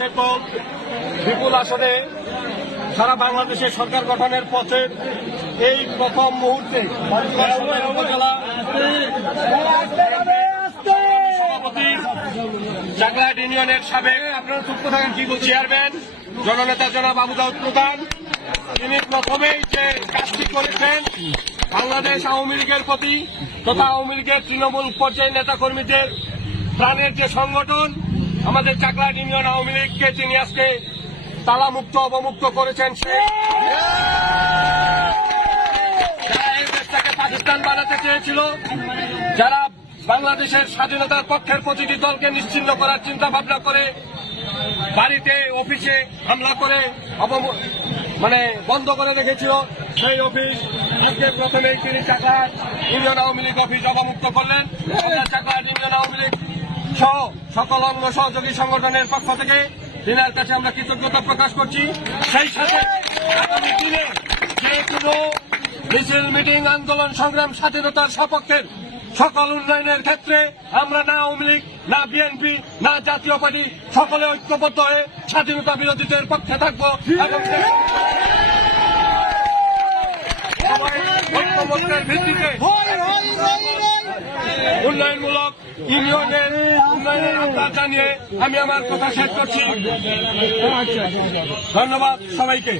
কেবল বিপুল আসনে সারা বাংলাদেশের সরকার গঠনের পথে এই প্রথম মুহূর্তে উপজেলা সভাপতি চাকলাহাট ইউনিয়নের সাবেক আপনারা চুপ থাকেন কি চেয়ারম্যান জননেতা জনাব আবু দাউদ প্রধান, তিনি প্রথমেই যে কাজটি করেছেন বাংলাদেশ আওয়ামী লীগের প্রতি তথা আওয়ামী লীগের তৃণমূল পর্যায়ের নেতাকর্মীদের প্রাণের যে সংগঠন আমাদের চাকলাহাট ইউনিয়ন আওয়ামী লীগকে তিনি আজকে তালামুক্ত অবমুক্ত করেছেন। যারা এই দেশটাকে পাকিস্তান বানাতে চেয়েছিল, যারা বাংলাদেশের স্বাধীনতার পক্ষের প্রতিটি দলকে নিশ্চিহ্ন করার চিন্তা ভাবনা করে বাড়িতে অফিসে হামলা করে বন্ধ করে রেখেছিল, সেই অফিস আজকে প্রথমেই তিনি চাকলাহাট ইউনিয়ন আওয়ামী লীগ অফিস অবমুক্ত করলেন। চাকলাহাট ইউনিয়ন আওয়ামী লীগ সহ সকল অঙ্গ সহযোগী সংগঠনের পক্ষ থেকে তিনার কাছে আমরা কৃতজ্ঞতা প্রকাশ করছি। সেই সাথে আগামী দিনে যে কোনো মিছিল মিটিং আন্দোলন সংগ্রাম স্বাধীনতার সপক্ষের সকল উন্নয়নের ক্ষেত্রে আমরা না আওয়ামী লীগ না বিএনপি না জাতীয় পার্টি সকলে ঐক্যবদ্ধ হয়ে স্বাধীনতা বিরোধীদের পক্ষে থাকবো এবং ঐক্যবদ্ধের ভিত্তিতে উন্নয়নমূলক ইউনিয়নের উন্নয়নের আহ্বান জানিয়ে আমি আমার কথা শেষ করছি। ধন্যবাদ সবাইকে।